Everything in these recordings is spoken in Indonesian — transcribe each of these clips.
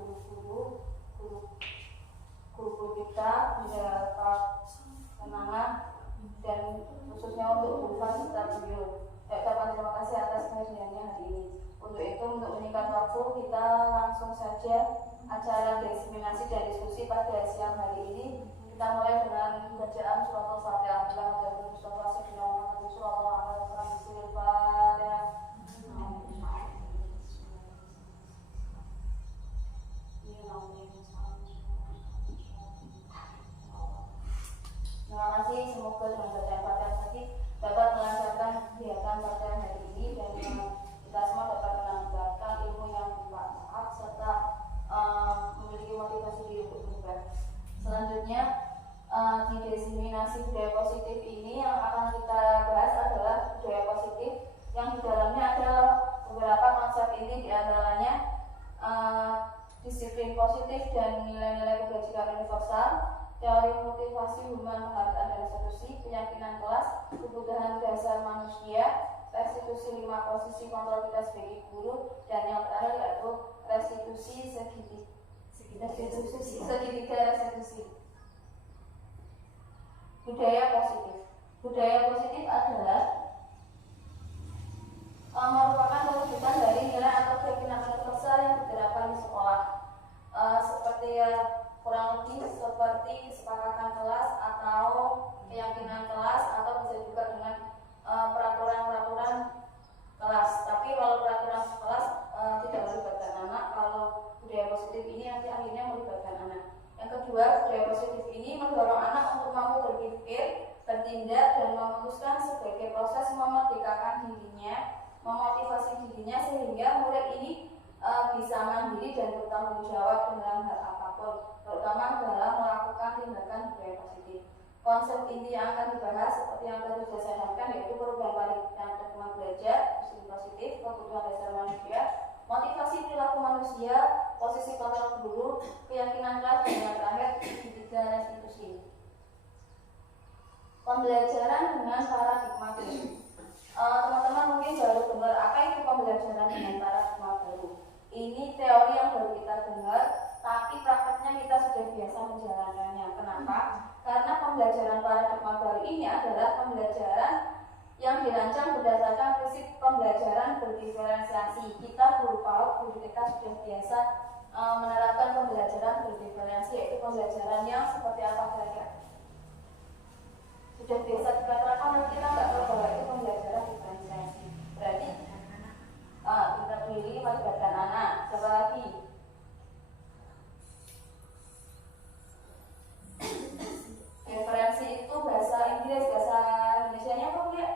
guru kita mendapat kenangan dan khususnya untuk guru serta beliau. Ucapan terima kasih atas kehadirannya hari ini. Untuk itu, untuk menyingkat waktu, kita langsung saja acara diseminasi dan diskusi pada siang hari ini. Kita mulai dengan bacaan surat Al-Fatihah. Terima kasih, semoga dengan bacaan Fatihah tadi dapat melancarkan kegiatan pada hari ini dan kita semua dapat menambahkan ilmu yang bermanfaat serta memiliki motivasi diri untuk berubah. Selanjutnya di diseminasi budaya positif ini yang akan kita bahas adalah budaya positif yang di dalamnya ada beberapa konsep inti, diantaranya disiplin positif dan nilai-nilai kebajikan universal, teori motivasi human, penghargaan dan restitusi, keyakinan kelas, kebutuhan dasar manusia, restitusi 5 posisi kontrol kita sebagai guru, dan yang terakhir yaitu restitusi segitiga restitusi. Budaya positif. Budaya positif adalah merupakan perwujudan dari nilai atau keyakinan universal yang diterapkan di sekolah, seperti kurang lebih seperti kesepakatan kelas atau keyakinan kelas, atau bisa juga dengan peraturan-peraturan kelas. Tapi kalau peraturan kelas tidak melibatkan anak, kalau budaya positif ini nanti akhirnya melibatkan anak. Yang kedua, budaya positif ini mendorong anak untuk mampu berpikir, bertindak, dan memutuskan sebagai proses memerdekakan dirinya, memotivasi dirinya sehingga murid ini bisa mandiri dan bertanggung jawab dalam hal apapun, terutama dalam melakukan tindakan budaya positif. Konsep inti yang akan dibahas seperti yang tadi sudah saya sampaikan, yaitu perubahan paradigma belajar, disiplin positif, kebutuhan dasar manusia, motivasi perilaku manusia, posisi kontrol guru, keyakinan kelas, dan yang terakhir ketiga restitusi. Pembelajaran dengan paradigma baru. Teman-teman mungkin baru dengar apa itu pembelajaran dengan paradigma baru. Ini teori yang baru kita dengar, tapi prakteknya kita sudah biasa menjalankannya. Kenapa? Karena pembelajaran paradigma baru ini adalah pembelajaran yang dirancang berdasarkan prinsip pembelajaran berdiferensiasi. Kita guru PAUD, guru TK sudah biasa menerapkan pembelajaran berdiferensiasi, yaitu pembelajaran yang seperti apa kira-kira? Sudah biasa kita terapkan, tapi kita nggak tahu bahwa itu pembelajaran diferensiasi. Berarti kita pilih melibatkan anak. Siapa lagi? Diferensi itu bahasa Inggris, bahasa Indonesianya apa ya?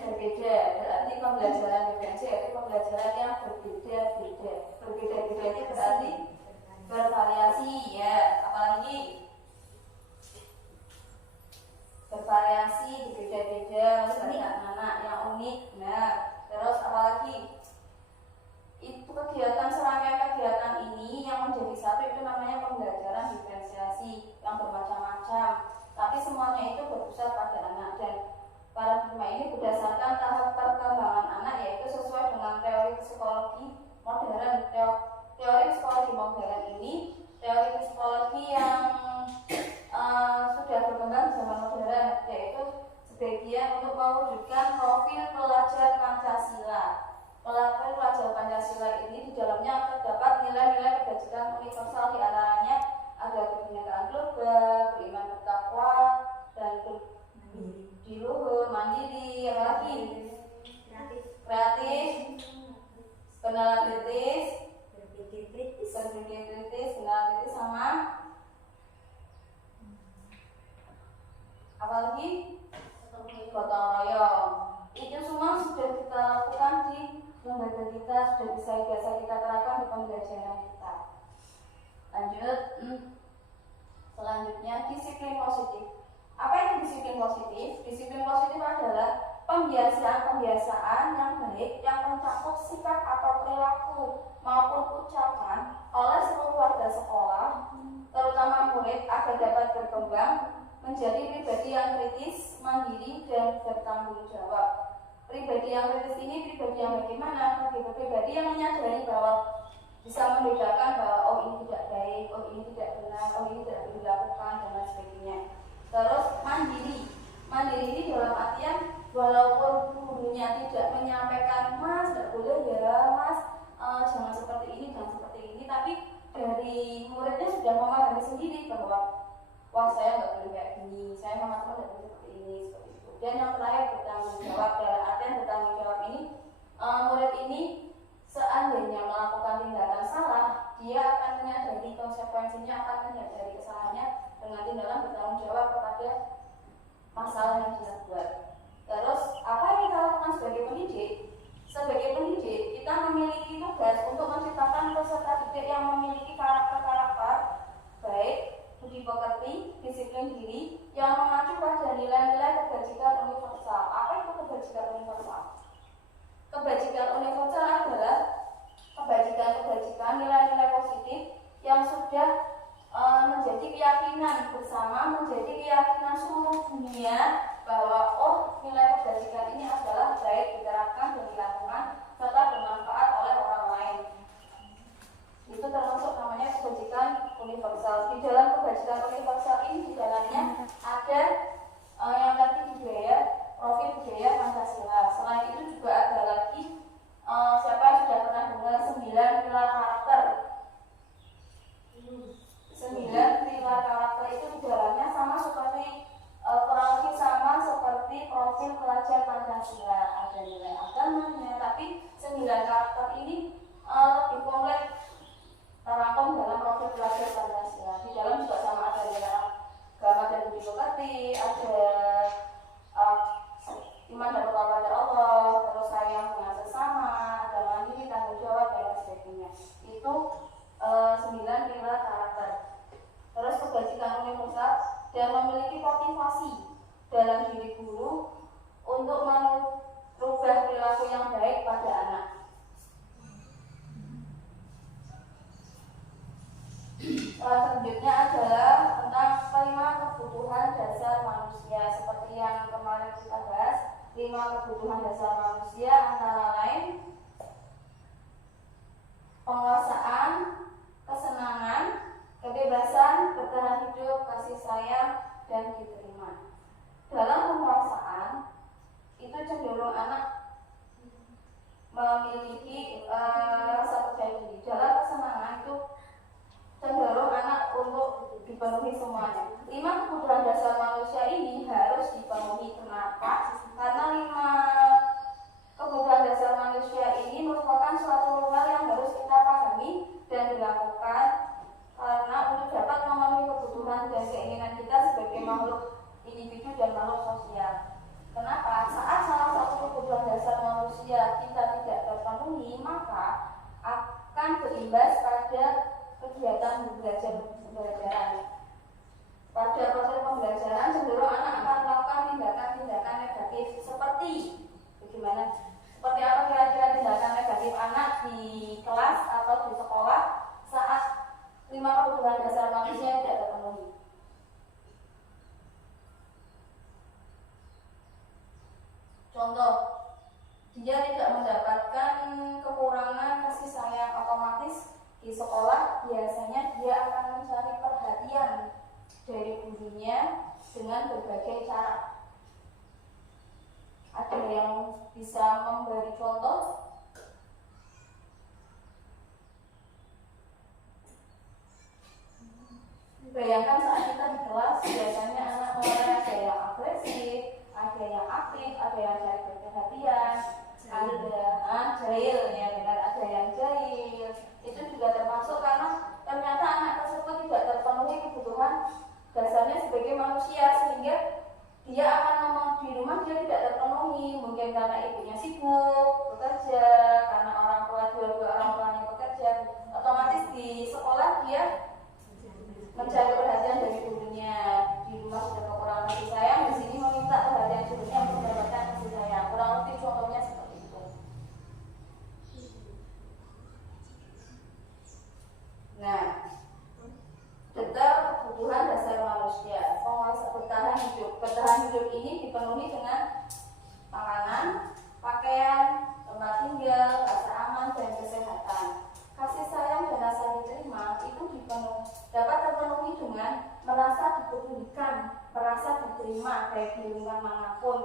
Berbeda. Berarti pembelajaran diferensi yaitu pembelajaran yang berbeda-beda. Berbeda-beda itu berarti bervariasi, ya. Apalagi bervariasi, berbeda-beda, melibatkan anak yang unik. Nah, terus apalagi? Itu kegiatan, serangkaian kegiatan ini yang menjadi satu itu namanya pembelajaran diferensiasi yang bermacam-macam. Tapi semuanya itu berpusat pada anak, dan paradigma ini berdasarkan tahap perkembangan anak, yaitu sesuai dengan teori psikologi modern. Teori psikologi modern ini teori psikologi yang sudah berkembang zaman modern, yaitu sebagian untuk mewujudkan profil pelajar Pancasila. Profil pelajar Pancasila ini di dalamnya terdapat nilai-nilai kebajikan universal, di antaranya ada kebinekaan global, beriman bertakwa, dan diluhur, mandiri, apalagi kreatif, kenalan kritis, berpikir kritis, kenalan kritis, sama apalagi gotong royong. Itu semua sudah kita lakukan di lembaga kita, sudah biasa kita terapkan di pembelajaran kita. Lanjut, selanjutnya disiplin positif. Apa itu disiplin positif? Disiplin positif adalah pembiasaan yang baik yang mencakup sikap atau perilaku maupun ucapan oleh seluruh warga sekolah, terutama murid, agar dapat berkembang menjadi pribadi yang kritis, mandiri, dan bertanggung jawab. Pribadi yang kritis ini pribadi yang bagaimana? Pribadi yang menyadari bahwa bisa membedakan bahwa ini tidak boleh dilakukan dan lain sebagainya. Terus mandiri ini dalam artian walaupun gurunya tidak menyampaikan mas tidak boleh ya mas, jangan seperti ini, tapi dari muridnya sudah memahami sendiri bahwa wah saya nggak boleh kayak gini, saya sama teman nggak boleh seperti ini, seperti itu. Dan yang terakhir bertanggung jawab. Dalam artian bertanggung jawab ini, murid ini seandainya melakukan tindakan salah, dia akan menyadari konsekuensinya, akan menyadari kesalahannya dengan tindakan bertanggung jawab kepada masalah yang dia buat. Terus apa yang kita lakukan sebagai pendidik? Sebagai pendidik kita memiliki tugas untuk menciptakan peserta didik yang memiliki karakter-karakter baik, budi pekerti, disiplin diri, yang mengacu pada nilai-nilai kebajikan universal. Apa itu kebajikan universal? Kebajikan universal adalah kebajikan nilai-nilai positif yang sudah menjadi keyakinan bersama, menjadi keyakinan seluruh dunia bahwa oh nilai kebajikan ini adalah baik diterapkan dan dilakukan serta bermanfaat oleh orang lain. Itu termasuk namanya kebajikan universal. Di dalam kebajikan universal ini di dalamnya ada yang tadi budaya, profil budaya Pancasila. Selain itu juga ada lagi siapa yang sudah pernah dengar 9 pilar karakter. 9 pilar karakter itu di dalamnya sama seperti kurang lebih sama seperti profil pelajar Pancasila. Ada nilai agamanya, tapi 9 karakter ini lebih kompleks terangkum dalam profil pelajar Pancasila. Di dalam juga sama ada nilai agama dan budi pekerti, ada iman dan takwa pada Allah, terus sayang dengan sesama, ada mandiri, tanggung jawab dan lain sebagainya. Itu 9 pilar karakter. Terus kebajikan universal dan memiliki motivasi dalam diri guru untuk merubah perilaku yang baik pada anak. Selanjutnya adalah tentang 5 kebutuhan dasar manusia. Seperti yang kemarin kita bahas, 5 kebutuhan dasar manusia antara lain penguasaan, kesenangan, kebebasan, bertahan hidup, kasih sayang, dan diterima. Dalam penguasaan itu cenderung anak memiliki rasa percaya diri. Dalam kesenangan itu cenderung anak untuk dipenuhi semuanya. 5 kebutuhan dasar manusia ini harus dipenuhi. Kenapa? Karena 5 kebutuhan dasar manusia ini merupakan suatu hal yang harus kita pahami dan dilakukan karena untuk dapat memenuhi kebutuhan dan keinginan kita sebagai makhluk individu dan makhluk sosial. Kenapa? Saat salah satu kebutuhan dasar manusia kita tidak terpenuhi, maka akan berimbas pada kegiatan pembelajaran. Pada proses pembelajaran cenderung anak akan melakukan tindakan-tindakan negatif seperti bagaimana? Seperti apa kira-kira tindakan negatif anak di kelas atau di sekolah saat 5 kebutuhan dasar manusia tidak terpenuhi? Contoh, dia tidak mendapatkan kekurangan kasih sayang otomatis di sekolah, biasanya dia akan mencari perhatian dari gurunya dengan berbagai cara. Ada yang bisa memberi contoh? Bayangkan saat kita di kelas, biasanya anak mulai ada yang agresif, ada yang aktif, ada yang cari perhatian, ada jahil, ya benar, ada yang jahil. Itu juga termasuk karena ternyata anak tersebut tidak terpenuhi kebutuhan dasarnya sebagai manusia, sehingga dia akan di rumah dia tidak terpenuhi, mungkin karena ibunya sibuk bekerja, karena orang tua dua-dua orang tuanya bekerja, otomatis di sekolah dia mencari perhatian dari gurunya. Di rumah sudah kekurangan kasih sayang, di sini meminta perhatian gurunya untuk mendapatkan kasih sayang. Kurang lebih contohnya seperti itu. Nah, detail kebutuhan dasar manusia, penguasa bertahan hidup. Bertahan hidup ini dipenuhi dengan makanan, pakaian, tempat tinggal, rasa aman, dan kesehatan. Kasih sayang dan rasa diterima itu dapat terpenuhi dengan merasa dipedulikan, merasa diterima baik di lingkungan manapun,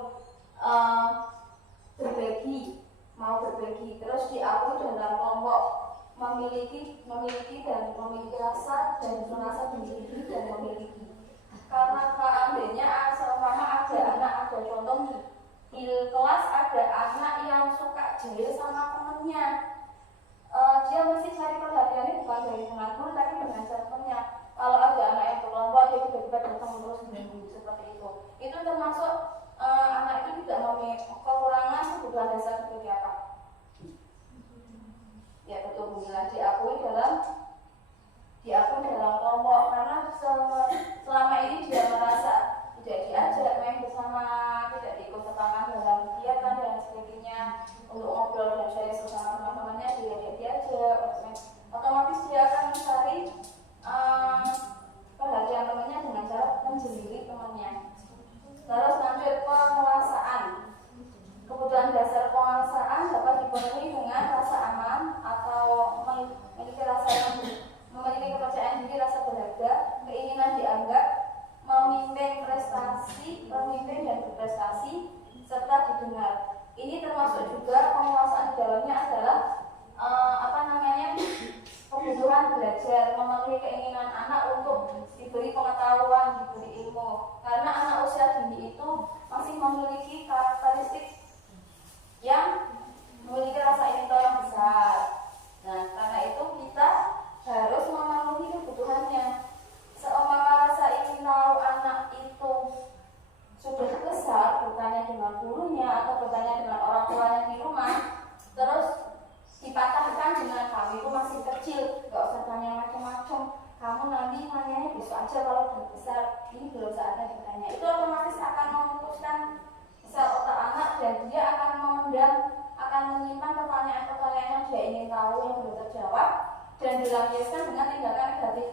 mau berbagi, terus diakui dalam kelompok, memiliki rasa dan merasa dimiliki dan memiliki. Karena seandainya seumpama ada anak, ada contoh nih, di kelas ada anak yang suka jahil sama temennya, dia mesti cari perhatiannya bukan dari dengan guru tapi dengan temennya. Kalau ada anak yang berkelompok, dia tiba-tiba datang terus seperti itu termasuk anak itu tidak memiliki kekurangan kebutuhan dasar seperti apa? Ya betul, Bunda, diakui dalam kelompok, karena selama ini dia merasa tidak diajak main bersama, tidak diikutsertakan dalam kegiatan dan sebagainya, untuk ngobrol dan sharing bersama teman-temannya diajak, otomatis dia akan mencari perhatian temannya dengan cara menjelili temannya. Terus lanjut, penguasaan. Kebutuhan dasar penguasaan dapat dipenuhi dengan rasa aman atau memiliki kepercayaan diri, rasa berharga, keinginan dianggap, pemimpin dan berprestasi, serta didengar. Ini termasuk juga penguasaan di dalamnya adalah kebutuhan belajar, memenuhi keinginan anak untuk diberi pengetahuan, diberi ilmu. Karena anak usia dini itu masih memiliki karakteristik yang memiliki rasa ingin tahu yang besar. Nah, karena itu kita harus memenuhi kebutuhannya. Seumpama rasa ingin tahu anak itu sudah besar, bertanya dengan gurunya atau bertanya dengan orang tuanya di rumah, terus dipatahkan dengan kamu itu masih kecil, gak usah tanya macam-macam, kamu nanti nanyanya besok aja kalau udah besar, ini belum saatnya ditanya. Itu otomatis akan memutuskan sel otak anak dan dia akan menyimpan pertanyaan-pertanyaan yang dia ingin tahu yang belum terjawab dan dilampiaskan dengan tindakan negatif.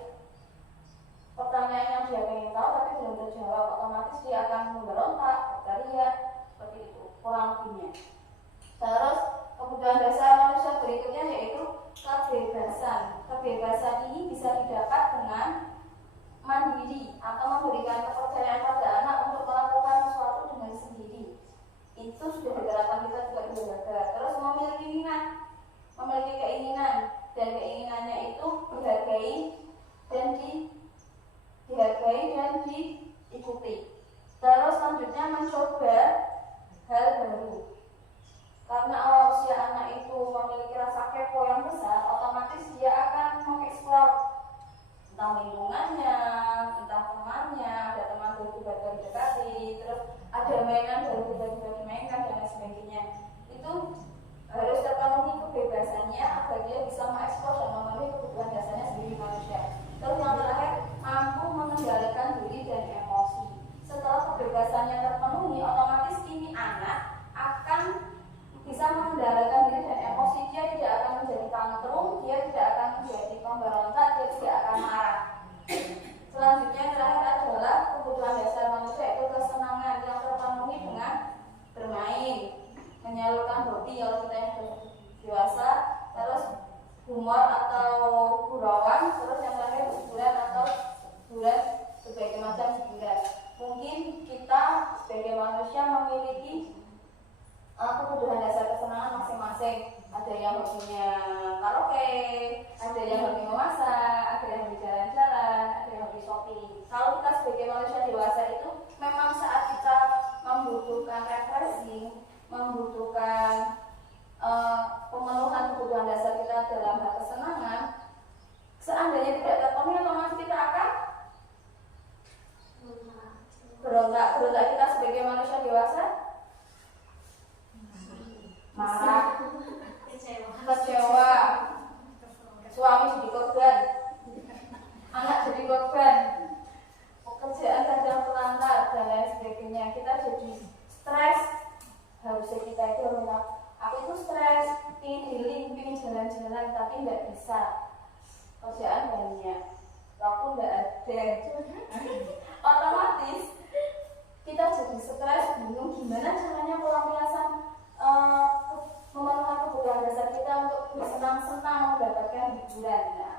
Pertanyaan yang dia ingin tahu tapi belum terjawab, otomatis dia akan memberontak, berteriak, seperti itu kurang lebihnya. Terus kebutuhan dasar manusia berikutnya yaitu kebebasan. Kebebasan ini bisa didapat dengan mandiri atau memberikan kepercayaan pada anak untuk melakukan sesuatu dengan sendiri. Itu sudah diterapkan kita juga di lembaga. Terus memiliki keinginan dan keinginannya itu dihargai dan diikuti. Terus selanjutnya mencoba hal baru. Karena usia anak itu memiliki rasa kepo yang besar, otomatis dia akan mengeksplor entah lingkungannya, entah temannya, ada teman baru didekati, terus ada mainan baru dimainkan dan lain sebagainya. Itu harus terpenuhi kebebasannya agar dia bisa mengeksplor dan memenuhi kebutuhan dasarnya sebagai manusia. Terus yang terakhir, mampu mengendalikan diri dan emosi. Setelah kebebasannya terpenuhi, otomatis ini anak akan bisa mengendalikan diri dan emosi. Dia tidak akan menjadi tantrum, dia tidak akan menjadi pemberontak, dia tidak akan marah. Selanjutnya yang terakhir adalah kebutuhan dasar manusia, yaitu kesenangan yang terpenuhi dengan bermain, menyalurkan hobi kalau kita yang dewasa, terus humor atau gurauan, terus yang terakhir hiburan atau hiburan berbagai macam hiburan. Mungkin kita sebagai manusia memiliki kebutuhan dasar kesenangan masing-masing. Ada yang hobinya karaoke, ada yang hobi memasak, ada yang hobi jalan-jalan, ada yang hobi shopping. Kalau kita sebagai manusia dewasa itu memang saat kita membutuhkan refreshing, membutuhkan pemenuhan kebutuhan dasar kita dalam hal kesenangan, seandainya tidak terpenuhi, otomatis kita akan berontak. Kita sebagai manusia dewasa marah, kecewa, suami jadi korban, anak jadi korban, pekerjaan kadang terlantar dan lain sebagainya. Kita jadi stres. Harusnya kita itu aku itu stres, ingin healing, ingin jalan-jalan tapi nggak bisa, kerjaan banyak, waktu nggak ada. Otomatis kita jadi stres, bingung gimana caranya pelampiasan memenuhi kebutuhan dasar kita untuk bersenang-senang, mendapatkan hiburan. Nah,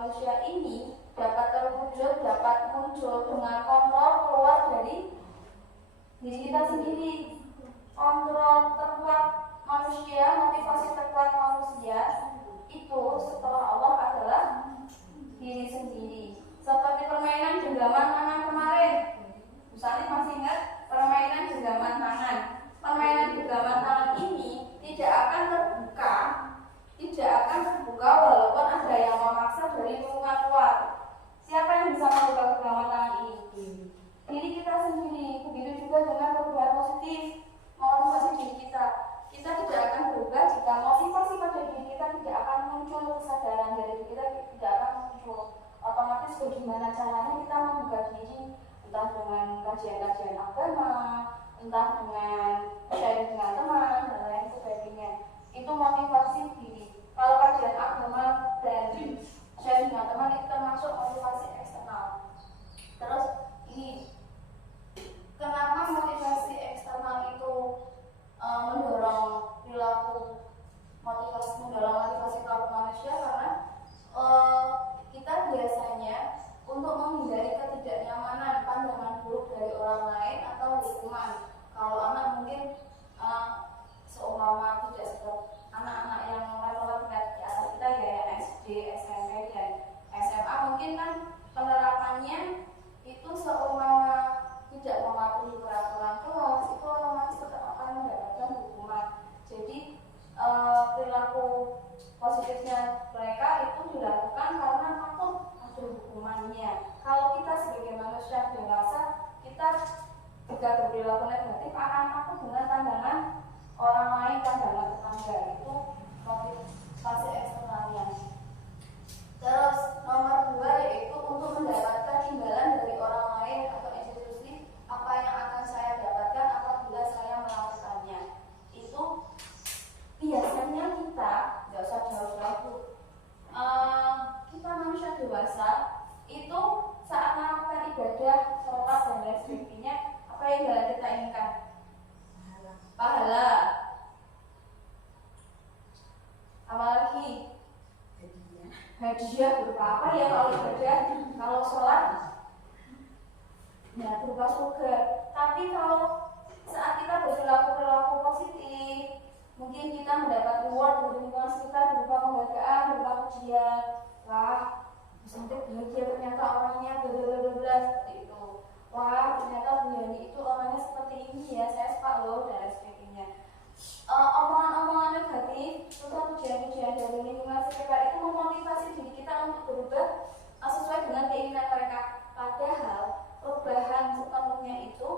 manusia ini dapat terwujud, dapat muncul dengan kontrol keluar dari diri kita sendiri. Kontrol terkuat manusia, motivasi terkuat manusia itu setelah Allah adalah diri sendiri. Seperti permainan genggaman tangan kemarin. Misalnya masih ingat permainan genggaman tangan. Permainan genggaman tangan ini tidak akan terbuka walaupun ada yang memaksa dari lingkungan luar. Siapa yang bisa membuka genggaman tangan ini? Diri kita sendiri. Begitu juga dengan perubahan positif, motivasi diri kita. Kita tidak akan berubah jika motivasi pada diri kita tidak akan muncul, kesadaran dari diri kita tidak akan muncul. Otomatis bagaimana caranya kita membuka diri, entah dengan kajian-kajian agama, entah dengan sharing dengan teman dan lain sebagainya. Itu motivasi diri. Kalau kajian agama dan sharing dengan teman itu termasuk motivasi eksternal. Terus ini, kenapa motivasi eksternal itu mendorong perilaku motivasi perilaku manusia? Karena kita biasanya untuk menghindari ketidaknyamanan, pandangan buruk dari orang lain atau hukuman. Kalau anak mungkin seumpama tidak seperti anak-anak yang level di atas kita ya, SD, SMP dan SMA, mungkin kan penerapannya itu seumpama tidak mematuhi peraturan kelas, itu otomatis tetap akan mendapatkan hukuman. Jadi perilaku positifnya mereka itu dilakukan karena takut ada hukumannya. Kalau kita sebagai manusia dewasa, kita jika berperilaku negatif akan takut dengan pandangan orang lain, pandangan tetangga. Itu motivasi eksternalnya. Terus nomor 2 yaitu untuk mendapatkan imbalan dari orang lain atau institusi. Apa yang akan saya dapatkan apabila saya melakukannya? Itu biasanya kita nggak usah jauh-jauh. Kita manusia dewasa itu saat melakukan ibadah, sholat dan lain sebagainya, apa yang kita inginkan? Pahala. Apalagi hadiah berupa apa ya kalau ibadah? Kalau sholat ya berupa surga. Tapi kalau saat kita berperilaku positif, mungkin kita mendapat reward dari lingkungan sekitar berupa penghargaan, berupa pujian. Wah, sampai bahagia ternyata orangnya bla seperti itu. Wah, ternyata Bu Yani itu orangnya seperti ini ya, saya suka loh dan sebagainya. Omongan-omongan negatif, serta pujian-pujian dari lingkungan sekitar itu memotivasi diri kita untuk berubah sesuai dengan keinginan mereka. Padahal perubahan sepenuhnya itu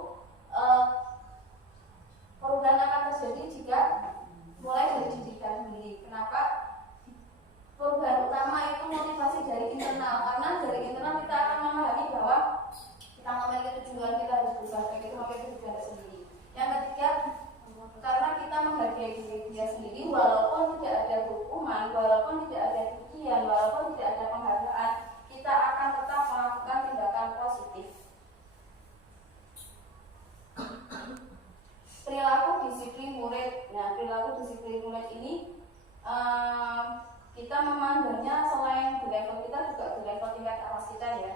perubahan akan terjadi jika mulai dari diri kita sendiri. Kenapa? Perubahan utama itu motivasi dari internal, karena dari internal kita akan memahami bahwa kita memiliki tujuan, kita harus berusaha, kita memiliki tujuan tersendiri. Yang ketiga, karena kita menghargai diri dia sendiri, walaupun tidak ada hukuman, walaupun tidak ada pujian, walaupun tidak ada penghargaan, kita akan tetap melakukan tindakan positif. Perilaku disiplin murid. Nah, perilaku disiplin murid ini kita memandangnya selain di level kita juga di level tingkat atas kita ya.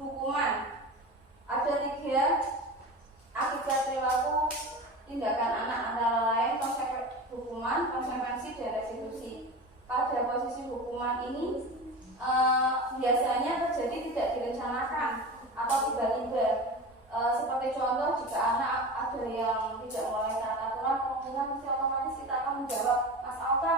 Hukuman. Ada 3 akibat perilaku tindakan anak, antara lain hukuman, konsekuensi, dan restitusi. Pada posisi hukuman ini biasanya terjadi tidak direncanakan atau tiba-tiba. Seperti contoh, jika anak ada yang tidak mulai taat aturan, kemungkinan mesti otomatis kita akan menjawab, Mas Alta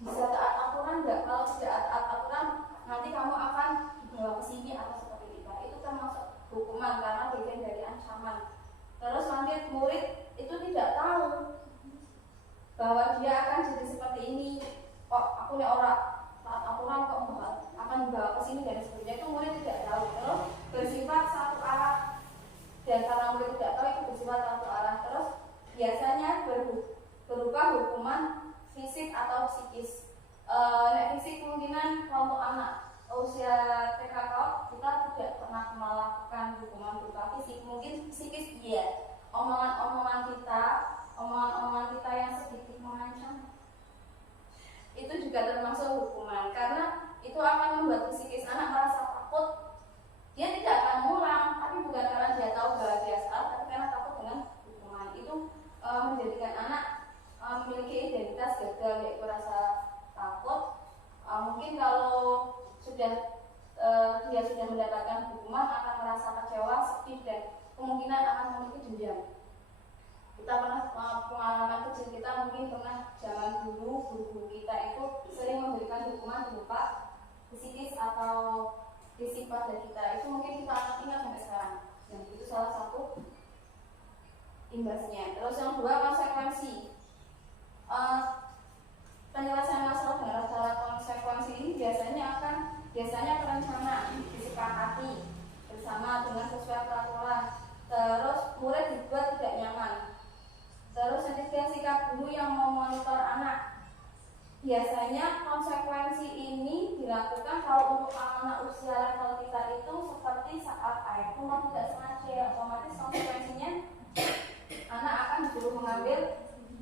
bisa taat aturan enggak? Kalau tidak taat aturan, nanti kamu akan dibawa ke sini atau seperti itu. Itu termasuk hukuman karena bagian dari ancaman. Terus nanti murid itu tidak tahu bahwa dia akan jadi seperti ini. Kok aku nih orang taat aturan kok akan dibawa ke sini dan sebagainya, itu murid tidak tahu. Terus bersifat satu arah. Dan karena murid tidak tahu itu bersifat satu arah, terus biasanya berupa hukuman fisik atau psikis. Fisik kemungkinan kelompok anak usia TK kita tidak pernah melakukan hukuman berupa fisik. Mungkin psikis iya, omongan-omongan kita yang sedikit mengancam itu juga termasuk hukuman, karena itu akan membuat psikis mungkin kalau sudah dia sudah mendapatkan hukuman akan merasa kecewa, sedih, dan kemungkinan akan memiliki dendam. Kita pernah pengalaman kecil kita mungkin pernah zaman dulu guru-guru kita itu sering memberikan hukuman berupa psikis atau fisik pada kita, itu mungkin kita akan ingat sampai sekarang. Dan itu salah satu imbasnya. Terus yang dua, konsekuensi. Penyelesaian masalah dengan cara konsekuensi ini biasanya terencana, disepakati bersama dengan sesuai peraturan. Terus murid dibuat tidak nyaman. Terus yang ketiga, sikap guru yang memonitor anak. Biasanya konsekuensi ini dilakukan kalau untuk anak usia level kita itu seperti saat air pun tidak sengaja, otomatis konsekuensinya anak akan disuruh mengambil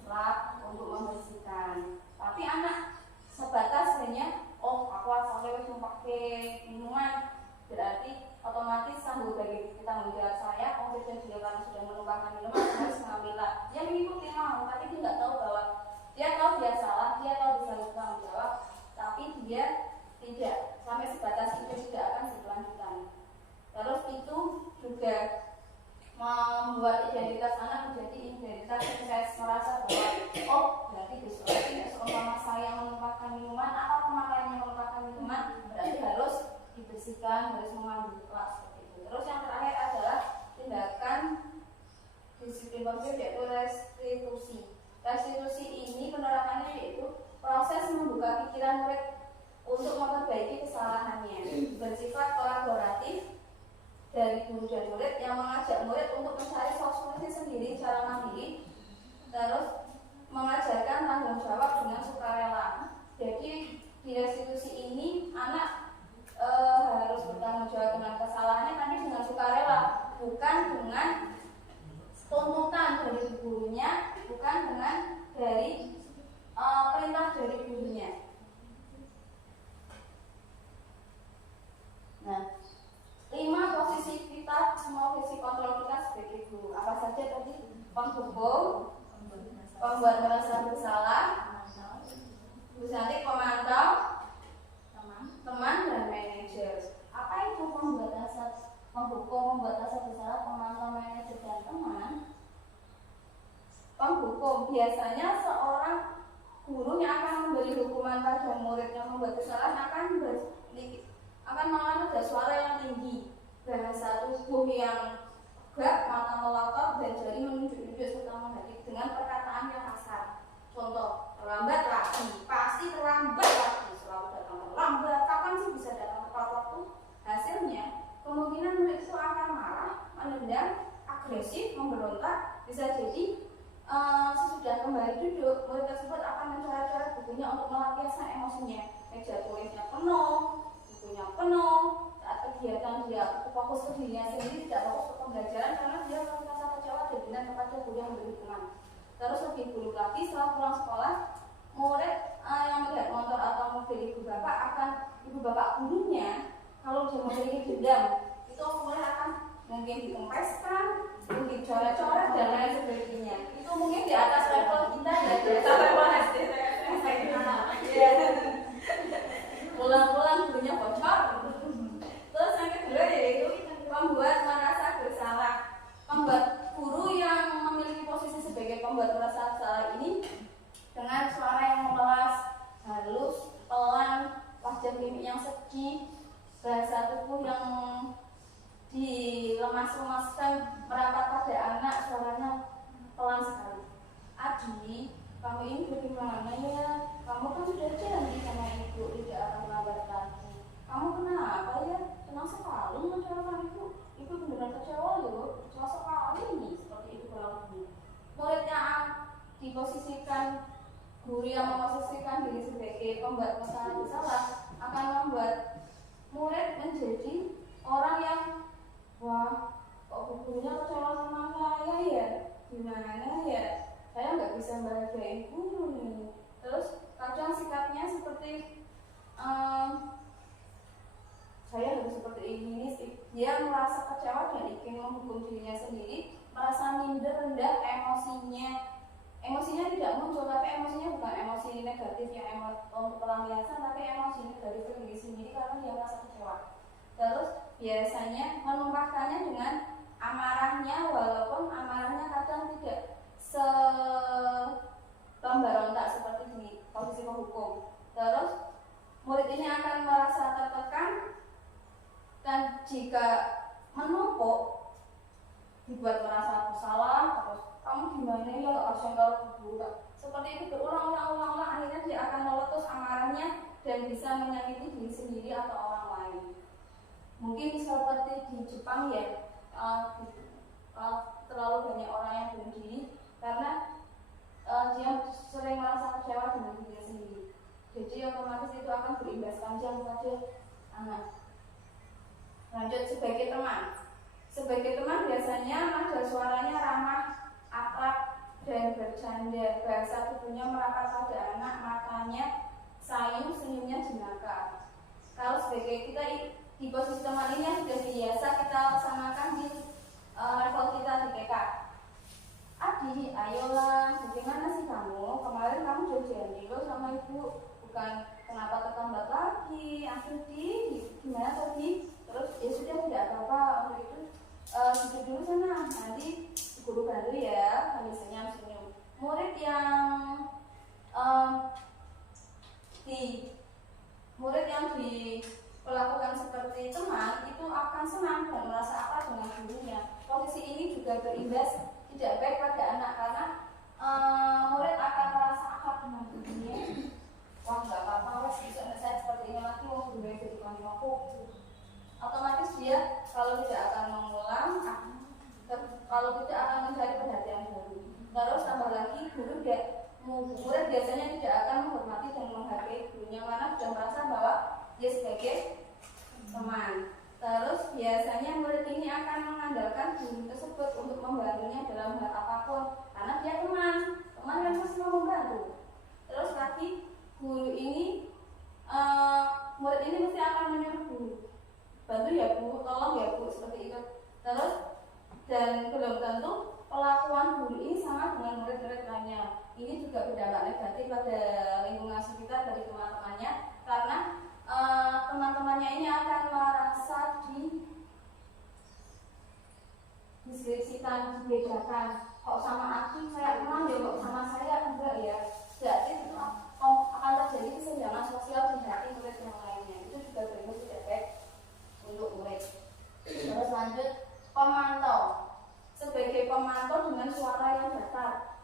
lap untuk membersihkan. Tapi anak sebatas hanya, oh aku sampai pakai minuman, berarti otomatis sanggup bagi kita menjawab saya, oh dia karena sudah menumpahkan minuman harus mengambil lap. Dia mengikuti mau, tapi dia nggak tahu bahwa dia tahu dia salah, dia tahu bisa bertanggung jawab, tapi dia tidak sampai sebatas itu, tidak akan berkelanjutan. Terus itu juga membuat identitas anak menjadi identitas sukses, merasa bahwa oh berarti besok seumpama saya menumpahkan minuman atau pemakaiannya menumpahkan minuman berarti harus dibersihkan, harus mengambil kelas seperti itu. Terus yang terakhir adalah tindakan disiplin positif, yaitu restitusi. Restitusi ini penerapannya yaitu proses membuka pikiran murid untuk memperbaiki kesalahannya, bersifat kolaboratif dari guru dan murid yang mengajak murid untuk mencari solusi sendiri secara mandiri, terus mengajarkan tanggung jawab dengan sukarela. Jadi di restitusi ini anak harus bertanggung jawab dengan kesalahannya, tapi dengan sukarela, bukan dengan tuntutan dari gurunya, bukan dengan dari perintah dari gurunya. Nah, 5 posisi kita, semua posisi kontrol kita sebagai guru. Apa saja tadi? Penghukum, pembuat merasa bersalah, terus nanti pemantau, teman, dan manajer. Apa itu pembuat rasa penghukum, membuat rasa bersalah, pemantau, manajer, dan teman? Penghukum biasanya seorang guru yang akan memberi hukuman pada murid yang membuat kesalahan akan menganut suara yang tinggi, bahasa tubuh yang tegak, mata melotot, dan jari menunjuk-nunjuk serta menghadap dengan perkataan yang kasar. Contoh, terlambat lagi, pasti terlambat lagi, selalu datang terlambat, kapan sih bisa datang tepat waktu? Hasilnya, kemungkinan murid itu akan marah, menendang, agresif, memberontak. Bisa jadi sesudah kembali duduk, murid tersebut akan mencoret-coret bukunya untuk melampiaskan emosinya. Meja tulisnya penuh, bukunya penuh. Saat kegiatan dia fokus ke dirinya sendiri, tidak fokus ke pembelajaran karena dia merasa kecewa dan dendam kepada guru yang memberi hukuman. Terus lebih buruk lagi, setelah pulang sekolah, murid yang melihat motor atau mobil ibu bapak gurunya, kalau dia memiliki dendam, itu murid akan mungkin dikempeskan, mungkin dicoret-coret, dan lain sebagainya. Itu mungkin di atas level kita ya, di atas level SD. Pulang-pulang gurunya bocor. Terus yang kedua yaitu pembuat merasa bersalah. Pembuat guru yang memiliki posisi sebagai pembuat merasa bersalah ini dengan suara yang memelas, halus, pelan, wajah mimik yang sedih, bahasa tubuh yang dilemas-lemaskan merapat pada anak, suaranya pelan sekali. Adi, kamu ini bagaimana ya? Kamu kan sudah janji sama ibu tidak akan melambat lagi. Kamu kenapa ya? Tenang sekali mengecewakan ibu. Ibu benar kecewa loh, kecewa sekali nih. Seperti itu kurang lebih. Murid yang diposisikan, guru yang memposisikan diri sebagai pembuat masalah bersalah akan membuat murid menjadi orang yang, wah, kok gurunya kecewa sama saya ya? Gimana ya? Saya nggak bisa bahagiain guru nih. Terus kadang sikapnya seperti saya harus seperti ini. Dia merasa kecewa dan ingin menghukum dirinya sendiri, merasa minder, rendah emosinya, emosinya tidak muncul, tapi emosinya bukan emosi negatif yang untuk pelampiasan, tapi emosi dari diri sendiri karena dia merasa kecewa. Terus biasanya menumpahkannya dengan amarahnya, walaupun amarahnya kadang tidak pemberontak seperti di posisi penghukum. Terus murid ini akan merasa tertekan, dan jika menumpuk dibuat merasa bersalah, terus kamu gimana ya harusnya kalau guru, seperti itu berulang-ulang, akhirnya dia akan meletus amarahnya dan bisa menyakiti diri sendiri atau orang lain. Mungkin seperti di Jepang ya, terlalu banyak orang yang bunuh diri karena dia sering merasa kecewa dengan dirinya sendiri. Jadi otomatis itu akan berimbas panjang pada anak. Lanjut, sebagai teman. Sebagai teman biasanya nada suaranya ramah, akrab, dan bercanda. Bahasa tubuhnya merapat pada anak, matanya sayu, senyumnya jenaka. Kalau sebagai kita di posisi teman ini yang sudah biasa kita laksanakan di level kita di TK. Adi, ayolah, bagaimana sih kamu? Kemarin kamu janjian dulu sama ibu, bukan kenapa terlambat lagi? Aduh gimana tadi? Terus ya sudah, tidak apa-apa, untuk itu duduk dulu sana, nanti guru bantu ya, sambil senyum. Murid yang diperlakukan seperti teman itu akan senang dan merasa apa dengan gurunya. Posisi ini juga berimbas tidak baik pada anak karena murid akan merasa apa dengan gurunya. Wah, nggak apa-apa, besok saya seperti ini lagi, mau guru jadi kandidatku. Otomatis dia kalau tidak akan mengulang, kalau tidak akan mencari perhatian guru. Terus tambah lagi murid biasanya tidak akan menghormati dan menghargai gurunya karena sudah merasa bahwa dia sebagai teman. Terus biasanya murid ini akan mengandalkan guru tersebut untuk membantunya dalam hal apapun karena dia teman yang pasti mau membantu. Terus lagi guru ini, murid ini mesti akan menyuruh guru, bantu ya bu, tolong ya bu, seperti itu. Terus dan belum tentu pelakuan guru ini sama dengan murid-murid lainnya. Ini juga berdampak negatif pada lingkungan sekitar dari teman-temannya karena teman-temannya ini akan merasa diskripsikan, dibedakan. Kok sama aku saya teman ya, kok sama saya enggak ya. Jadi itu akan terjadi kesenjangan sosial di hati murid yang lainnya. Itu juga berimbas tidak baik untuk murid. Terus lanjut, pemantau. Sebagai pemantau dengan suara yang datar,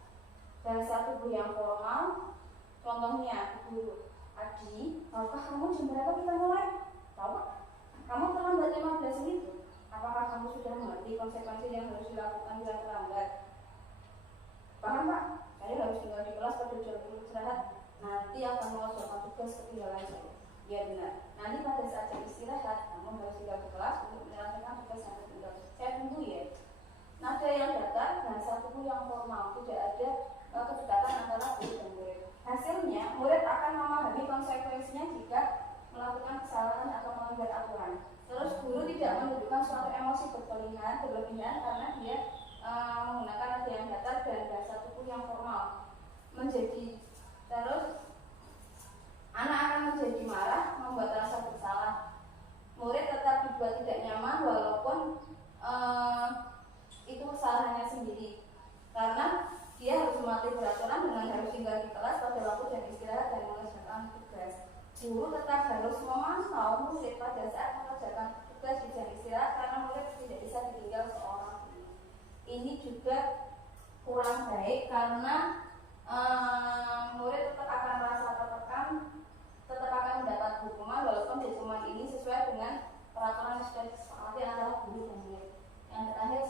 bahasa tubuh yang formal. Contohnya, guru, Adi, tahukah kamu jam berapa kita mulai? Tahu? Kamu terlambat 15 menit. Apakah kamu sudah mengerti konsekuensi yang harus dilakukan bila terlambat? Paham Pak? Saya harus tinggal di kelas pada jam istirahat. Nanti akan melaksanakan tugas ketinggalan saya. Ya benar. Nanti pada saat jam istirahat, kamu harus tinggal ke kelas untuk menyelesaikan tugas yang tertinggal. Saya tunggu ya. Nada yang datar, bahasa tubuh yang formal, tidak ada kedekatan antara guru dan murid. Hasilnya, murid akan memahami konsekuensinya jika melakukan kesalahan atau melanggar aturan. Terus guru tidak menunjukkan suatu emosi berlebihan karena dia menggunakan nada yang datar dan bahasa tubuh yang formal. Terus anak akan menjadi marah, membuat rasa bersalah. Murid tetap dibuat tidak nyaman walaupun itu kesalahannya sendiri, karena dia harus mematuhi peraturan dengan harus tinggal di kelas pada waktu dan istirahat dan mengerjakan tugas. Guru tetap harus memantau murid pada saat mengerjakan tugas di jam istirahat karena murid tidak bisa ditinggal seorang guru. Ini juga kurang baik karena murid tetap akan merasa tertekan, tetap akan mendapat hukuman walaupun hukuman ini sesuai dengan peraturan yang sudah disepakati antara guru dan murid. Yang terakhir,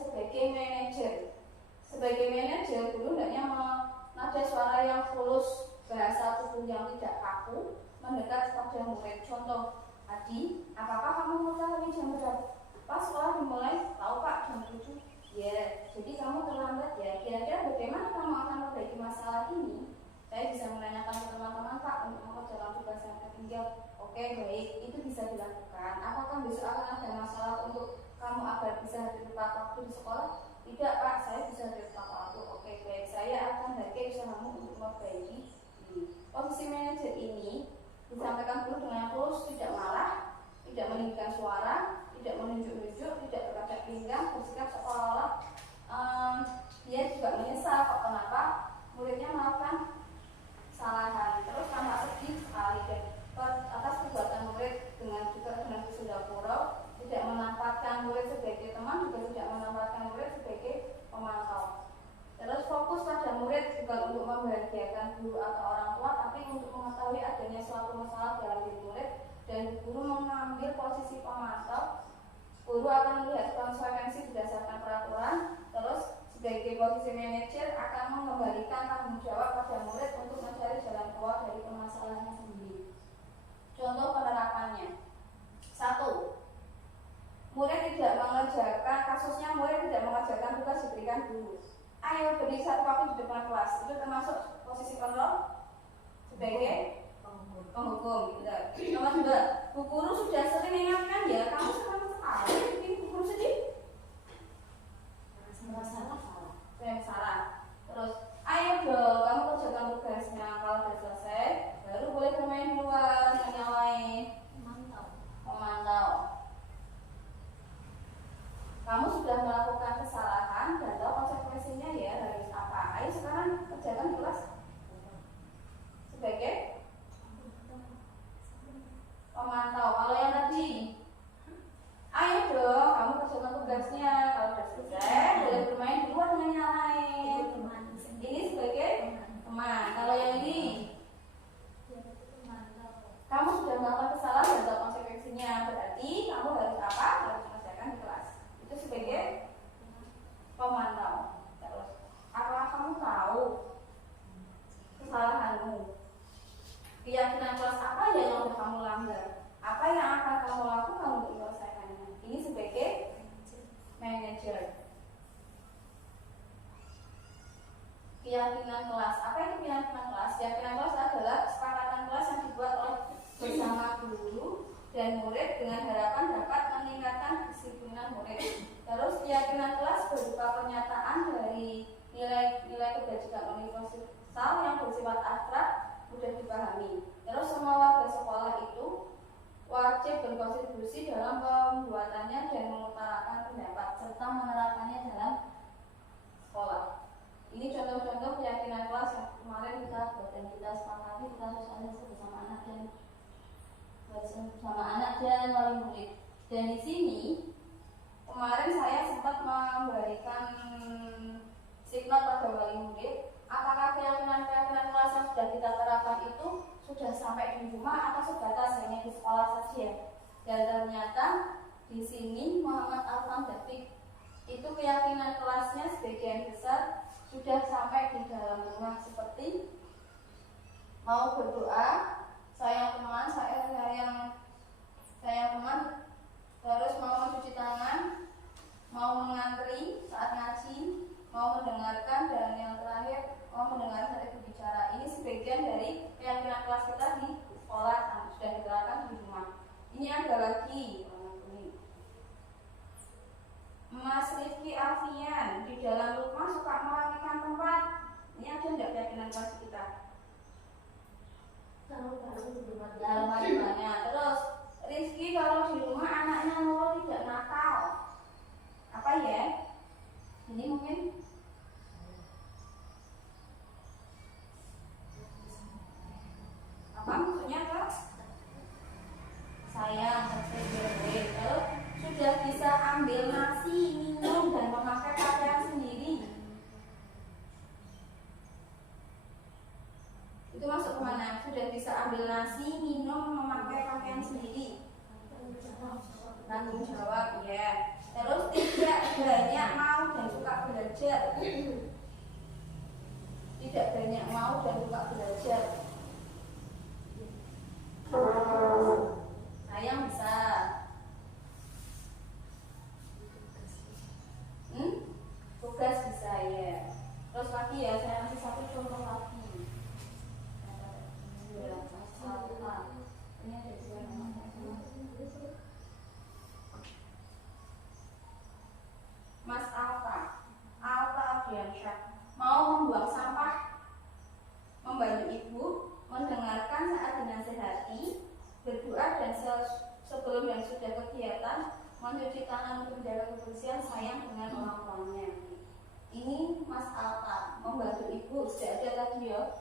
sebagai manajer, guru hendaknya nada suara yang fulus, bahasa tubuh yang tidak kaku, mendekat pada murid. Contoh, Adi, apakah kamu mau tahu jam berapa? Pas sekolah dimulai, tahu Pak, jam 7. Ya, jadi kamu terlambat ya. Kira-kira bagaimana kamu akan memperbaiki masalah ini? Saya bisa menanyakan ke teman-teman Pak untuk mengerjakan tugas yang tertinggal. Oke, baik, itu bisa dilakukan. Apakah besok akan ada masalah untuk kamu agar bisa hadir tepat waktu di sekolah? Tidak Pak, saya bisa hadir tepat waktu. Oke, baik, saya akan menghargai usahamu untuk memperbaiki diri. Posisi manajer ini disampaikan guru dengan tulus, tidak marah, tidak meninggikan suara, tidak menunjuk-nunjuk, tidak berkata pinggang, bersikap seolah-olah dia juga menyesal kok kenapa muridnya melakukan kesalahan. Terus tampak sedih sekali dan atas perbuatan murid dengan kesundapura, tidak menempatkan murid sebagai teman, juga tidak menempatkan murid sebagai pemantau. Terus fokus pada murid bukan untuk membahagiakan guru atau orang tua, tapi untuk mengetahui adanya suatu masalah dalam diri murid, dan guru mengambil posisi pemantau. Guru akan melihat konsekuensi berdasarkan peraturan. Terus sebagai posisi manajer akan mengembalikan tanggung jawab pada murid untuk mencari jalan keluar dari permasalahannya sendiri. Contoh penerapannya: 1. Murid tidak mengerjakan, kasusnya murid tidak mengerjakan tugas diberikan guru. Ayo berdiri satu waktu di depan kelas. Itu termasuk posisi kontrol sebagai penghukum. Gitu. Nomor 2, Bu Guru sudah sering ingatkan ya, kamu sering sekali bikin Bu Guru sedih. Salah. Terus, ayo dong, kamu kerjakan tugasnya. Kalau sudah selesai, baru boleh bermain di luar dengan yang lain. Memantau. Kamu sudah melakukan kesalahan dan tahu konsekuensinya ya, harus apa. Ayo sekarang kerjakan di kelas sebagai pemantau. Kalau yang tadi, ayo dong, kamu kerjakan tugasnya. Kalau sudah selesai, boleh bermain di luar dengan yang lain. Ini sebagai teman. Kalau yang ini, kamu sudah melakukan kesalahan dan tahu konsekuensinya. Berarti kamu harus apa? Harus mengerjakan di kelas. Itu sebagai pemantau. Terus, apakah kamu tahu kesalahanmu? Keyakinan kelas apa ya yang sudah kamu langgar? Apa yang akan kamu lakukan untuk menyelesaikannya? Ini sebagai manajer. Keyakinan kelas. Apa itu keyakinan kelas? Keyakinan kelas adalah kesepakatan kelas yang dibuat oleh bersama guru dan murid dengan harapan dapat meningkatkan kedisiplinan murid. Terus keyakinan kelas berupa pernyataan dari nilai-nilai kebajikan universal yang bersifat abstrak, mudah dipahami. Terus semua warga sekolah itu wajib berkontribusi dalam pembuatannya dan mengutarakan pendapat serta menerapkannya dalam sekolah. Ini contoh-contoh keyakinan kelas yang kemarin kita buat dan kita sepakati, kita sosialisasi bersama anak dan wali murid. Dan di sini kemarin saya sempat memberikan signal pada wali murid, apakah keyakinan-keyakinan kelas yang sudah kita terapkan itu sudah sampai di rumah atau sebatas hanya di sekolah saja. Dan ternyata di sini Muhammad Al-Fandafik itu keyakinan kelasnya sebagian besar sudah sampai di dalam rumah, seperti mau berdoa, sayang teman, terus mau mencuci tangan, mau mengantri saat ngaji, mau mendengarkan, dan yang terakhir mau mendengar saat berbicara. Ini sebagian dari keyakinan kelas kita di sekolah yang sudah diterapkan di rumah. Ini ada lagi Mas Rifki Alfian, di dalam rumah suka merapikan tempat. Ini ada enggak keyakinan kelas kita? Dalam rumahnya. Terus Rizky kalau di rumah anaknya nurut tidak nakal. Apa ya? Ini mungkin apa maksudnya kak? Sayang, terus sudah bisa ambil nasi, minum, dan memakai pakaian sendiri. Itu masuk kemana? Sudah bisa ambil nasi, minum, memakai pakaian sendiri. Tanggung jawab ya. Terus tidak banyak mau dan suka belajar. Tidak banyak mau dan suka belajar. Sayang bisa. Tugas bisa ya. Terus lagi ya, saya kasih satu contoh lagi. Ini ada dua nama. Mas Alta Abdiansyah mau membuang sampah dan sebelum dan sudah kegiatan mencuci tangan untuk menjaga kebersihan, sayang dengan orang tuanya. Ini Mas Alta membantu ibu, sudah ada tadi ya,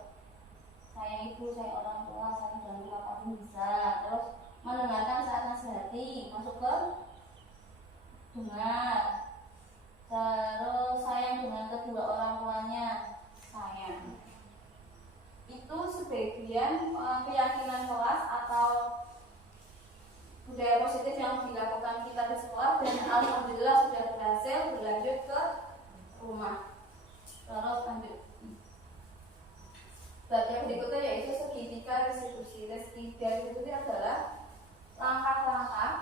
sayang ibu, sayang orang tua, sayang bantu apapun bisa. Terus mendengarkan saat nasihati, masuk ke dengar. Terus sayang dengan kedua orang tuanya, sayang. Itu sebagian keyakinan kelas atau budaya positif yang dilakukan kita di sekolah, dan alhamdulillah sudah berhasil berlanjut ke rumah. Terus lanjut bab yang berikutnya yaitu segitiga restitusi. Segitiga restitusi adalah langkah-langkah,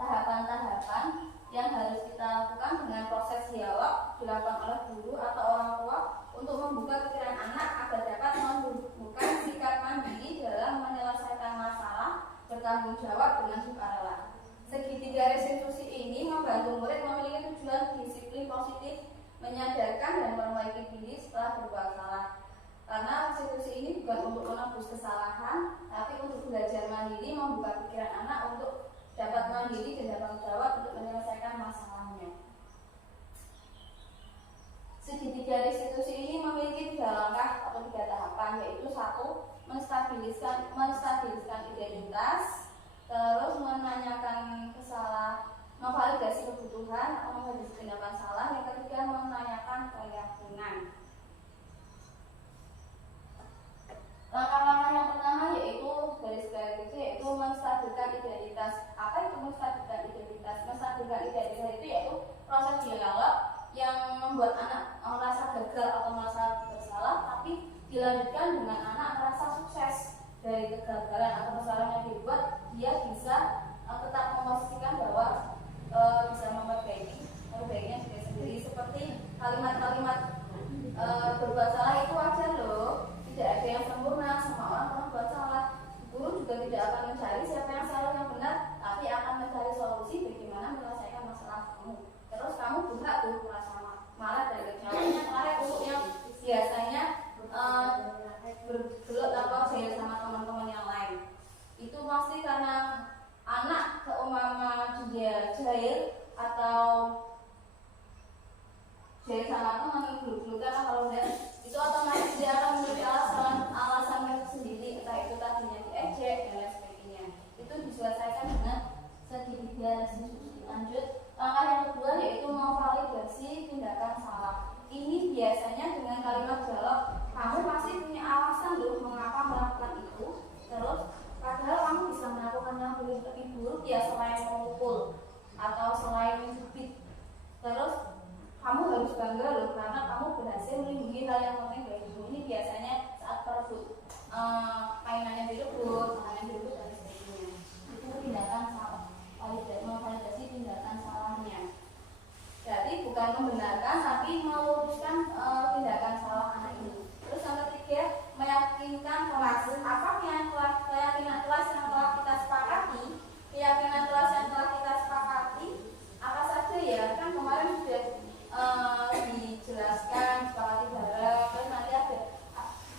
tahapan-tahapan yang harus kita lakukan dengan proses dialog dilakukan oleh guru atau orang tua untuk membuka pikiran anak agar dapat menumbuhkan sikap mandiri dalam menyelesaikan masalah, bertanggung jawab dengan sukarela. Segitiga restitusi ini membantu murid memiliki tujuan disiplin positif, menyadarkan dan memperbaiki diri setelah berbuat salah. Karena restitusi ini bukan untuk menebus kesalahan, tapi untuk belajar mandiri, membuka pikiran anak untuk dapat mandiri dan dapat jawab untuk menyelesaikan masalahnya. Segitiga restitusi ini memiliki 3 langkah atau 3 tahapan, yaitu 1. Menstabiliskan identitas, terus menanyakan memvalidasi kebutuhan atau memvalidasi tindakan salah, yang ketiga menanyakan keyakinan. Langkah-langkah yang pertama yaitu garis-garis itu, yaitu menstabilkan identitas. Apa itu menstabilkan identitas? Menstabilkan identitas itu yaitu proses dialog yang membuat anak merasa gagal atau merasa bersalah, tapi dilanjutkan dengan anak merasa sukses dari kegagalan atau kesalahan yang dibuat. Dia bisa tetap memposisikan bahwa bisa memperbaikinya sendiri. Seperti kalimat-kalimat berbuat salah itu wajar loh, tidak ada yang sempurna, semua orang pernah buat salah. Guru juga tidak akan mencari siapa yang salah yang benar, tapi akan mencari solusi bagaimana menyelesaikan masalah kamu. Terus kamu berhak tuh merasa marah dan kecewa. Marah untuk yang biasanya bergelut atau jahil sama teman-teman yang lain. Itu pasti karena anak seumpama dia jahil atau jahil sama teman yang gelut-gelutan, kalau dia itu otomatis dia akan memiliki alasan sendiri, entah itu tadinya diejek dan lain sebagainya. Itu diselesaikan dengan segitiga restitusi. Lanjut, langkah yang kedua yaitu memvalidasi tindakan salah. Ini biasanya dengan kalimat dialog, kamu pasti punya alasan loh mengapa melakukan itu. Terus padahal kamu bisa melakukan yang lebih buruk ya, selain memukul atau selain mencubit. Terus kamu harus bangga loh karena kamu berhasil melindungi hal yang penting dari ibu. Ini biasanya saat perebut mainannya direbut, makanannya direbut dan sebagainya. Itu tindakan salah, memvalidasi tindakan salahnya. Jadi bukan membenarkan tapi meluruskan tindakan salah anak ini. Terus yang ketiga, meyakinkan kelas. Apa keyakinan kelas yang telah kita sepakati? Keyakinan kelas yang telah kita sepakati apa saja ya? Kan kemarin sudah dijelaskan sepakati bareng. Terus nanti ada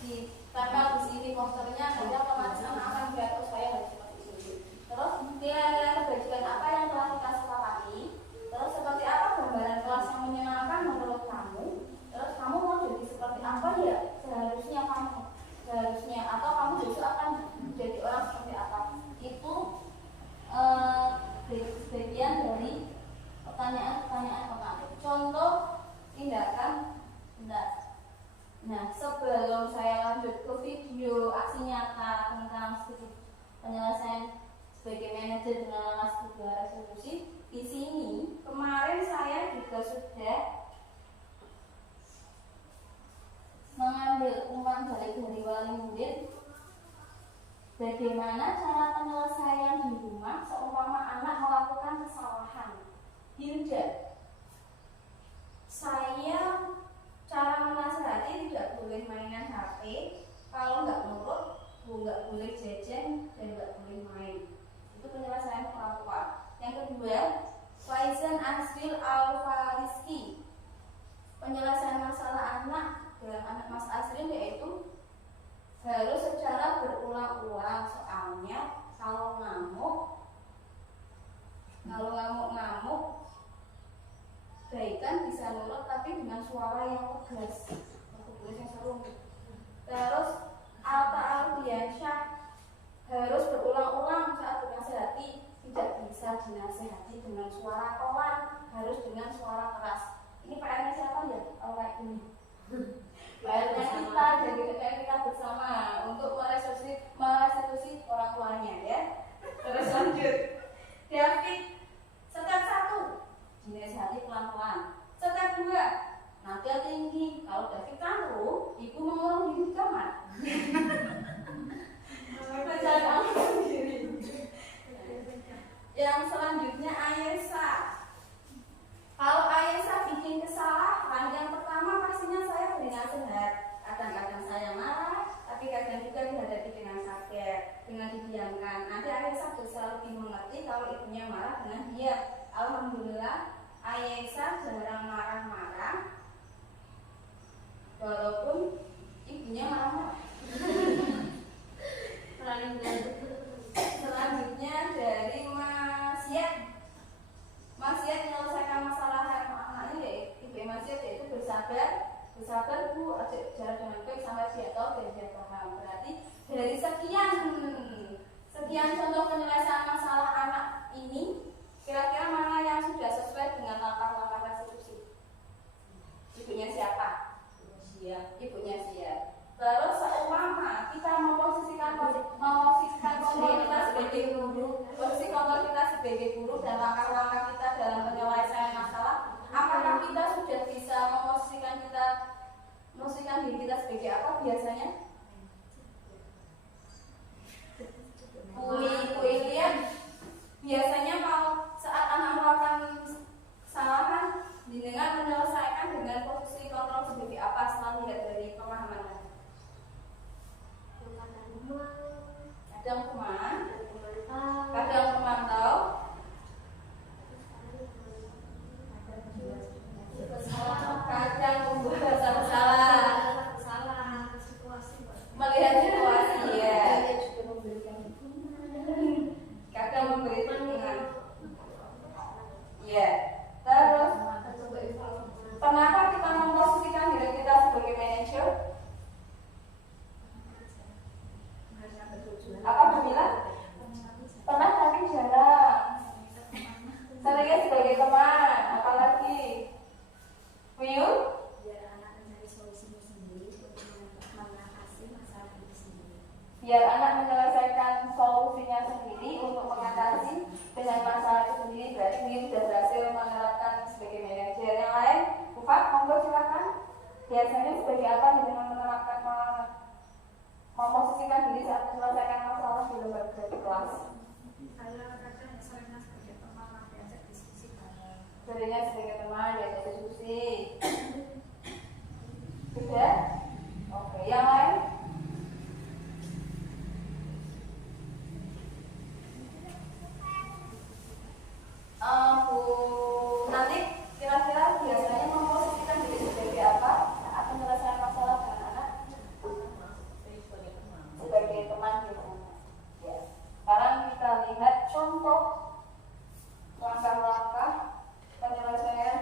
ditempel di sini posternya, nanti otomatis anak akan lihat oh saya harus seperti itu. Terus kira-kira kebajikan apa yang telah kita sepakati? Terus seperti apa gambaran kelas yang menyenangkan menurut kamu? Terus kamu mau jadi seperti apa ya seharusnya atau kamu besok akan menjadi orang seperti apa? Itu bagian dari pertanyaan-pertanyaan pengantar. Contoh tindakan benar. Nah, sebelum saya lanjut ke video aksi nyata tentang penyelesaian sebagai manajer dengan lemas sebuah resolusi, di sini kemarin saya juga sudah mengambil umpan balik dari wali murid bagaimana cara penyelesaian di rumah seumpama anak melakukan kesalahan. Hilda, saya cara menasihati tidak boleh mainan HP, kalau nggak nurut, nggak boleh jajan dan nggak boleh main. Itu penyelesaian orang tua. Yang kedua, Faizan Asril Al-Fariski, penyelesaian masalah anak dengan anak Mas Asril yaitu harus secara berulang-ulang, soalnya kalau ngamuk kalian bisa nurut tapi dengan suara yang tegas, yang seru. Terus al-ta'arudiyah harus berulang-ulang saat dinasehati, tidak bisa dinasehati dengan suara pelan, harus dengan suara keras. Ini PR-nya siapa ya? Kayak ini. PR-nya kita, jadi PR kita bersama untuk merestitusi orang tuanya ya. Terus lanjut. David, step 1 dinasehati pelan-pelan. Step 2 nada tinggi. Kalau David tangguh, ibu mengurung diri di kamar. Mencari alat sendiri. Yang selanjutnya Aisyah. Kalau Aisyah bikin kesalahan, yang pertama pastinya saya beri nasihat. Kadang-kadang saya marah, tapi kadang juga dihadapi dengan sabar, dengan didiamkan. Nanti Aisyah bisa lebih mengerti kalau ibunya marah dengan diam. Alhamdulillah, Aisyah jarang marah-marah, walaupun ibunya marah-marah. Selanjutnya dari Mas Yat. Mas Yat menyelesaikan masalah anak-anaknya ya, ibu Mas Yat yaitu bersabar bu, ajak jalan dengan baik sampai dia tahu dan dia paham. Berarti dari sekian contoh penyelesaian masalah anak ini, kira-kira mana yang sudah sesuai dengan langkah-langkah restitusi? Ibunya siapa? Ibunya siap. Terus seumpama kita memposisikan kontrol kita sebagai guru, posisi kontrol kita sebagai guru dan langkah-langkah kita dalam penyelesaian masalah, apakah kita sudah bisa memposisikan diri kita sebagai apa biasanya? Lihat biasanya kalau saat anak melakukan kesalahan dengan menyelesaikan dengan posisi kontrol sebagai apa setelah lihat dari pemahaman Anda? Kadang memantau, kadang membuat salah, melihat situasi ya, kadang memberi dukungan, ya. Terus kenapa kita memposisikan diri kita sebagai manajer? Apa Jamila? Pernah tapi jarang. Seringnya sebagai teman, apalagi Wiyu? Biar anak menyelesaikan solusinya sendiri untuk mengatasi dengan masalah itu sendiri. Berarti Wiyu sudah berhasil menerapkan sebagai manajer. Yang lain, Ufak, monggo silakan. Biasanya sebagai apa dengan menerapkan memposisikan diri saat menyelesaikan masalah di lembaga kelas? Saya kadang seringnya sebagai teman, diajak diskusi bareng. Seringnya sebagai teman, diajak diskusi. Sudah? Oke, yang lain? Bu nanti kira-kira biasanya memposisikan diri sebagai apa saat menyelesaikan masalah dengan anak? Sebagai teman gitu. Ya. Sekarang kita lihat contoh langkah-langkah penyelesaian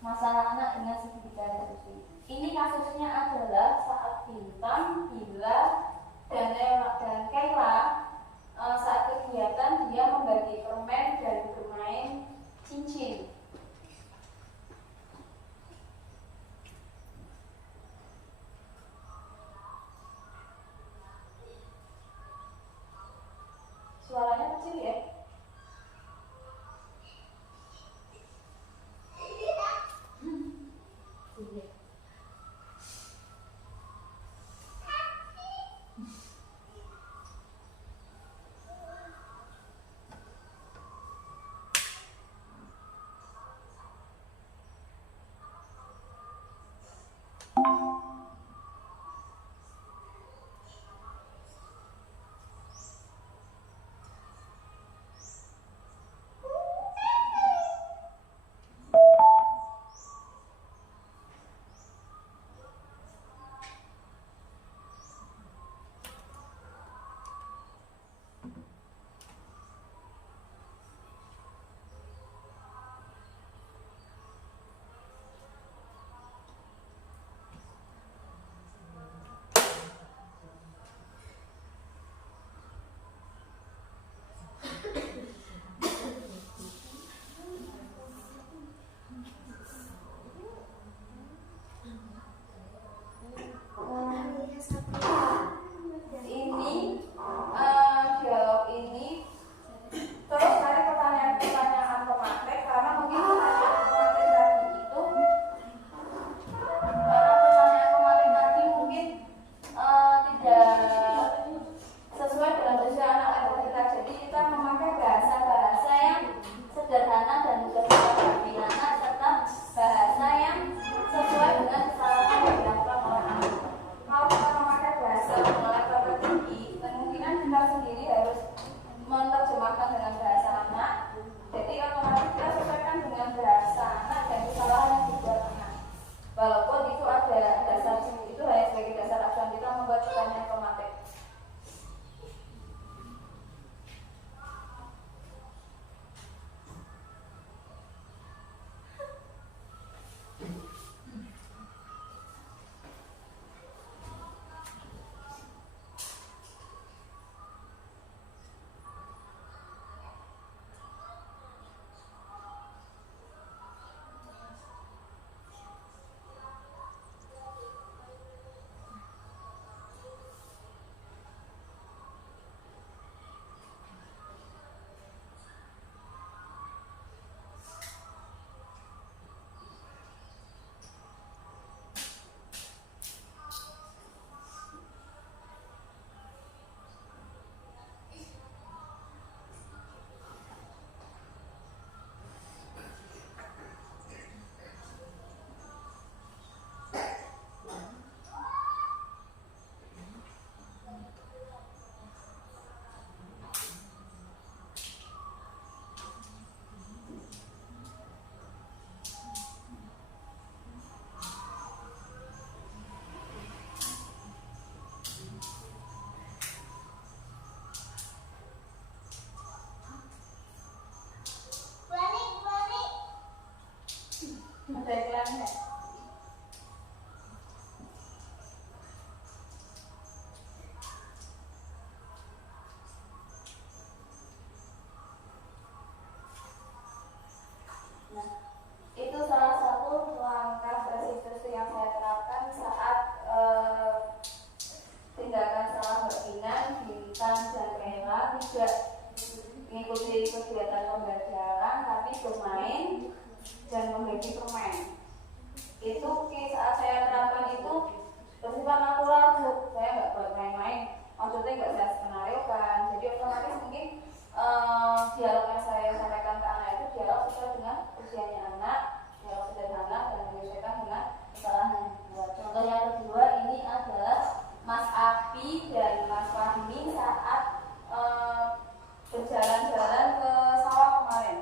masalah anak dengan segitiga restitusi. Ini kasusnya adalah saat Bintang, Bila, dan Kayla saat kegiatan dia membagi permen dan bermain cincin. Suaranya kecil ya? kita sendiri harus menerjemahkan dengan bahasa anak. Jadi otomatis kita sesuaikan dengan bahasa anak dan kesalahan yang dibuat anak. Walaupun itu ada dasar, itu hanya sebagai dasar acuan kita membuat pertanyaan otomatis. Ada iklannya. Nah, itu salah satu langkah bersih-bersih yang saya terapkan saat tindakan salah berpindah, bintang dan rela tidak mengikuti kegiatan pembelajaran tapi bermain dan membagi permen. Itu saat saya terapkan itu bersifat natural, saya nggak buat main-main, maksudnya nggak saya skenario kan. Jadi otomatis mungkin dialog yang saya sampaikan ke anak itu dialog sesuai dengan usianya anak, dialog sederhana dan menyesuaikan dengan kesalahan yang dibuat. Contoh yang kedua ini adalah Mas Api dan Mas Fahmi saat berjalan-jalan ke sawah kemarin.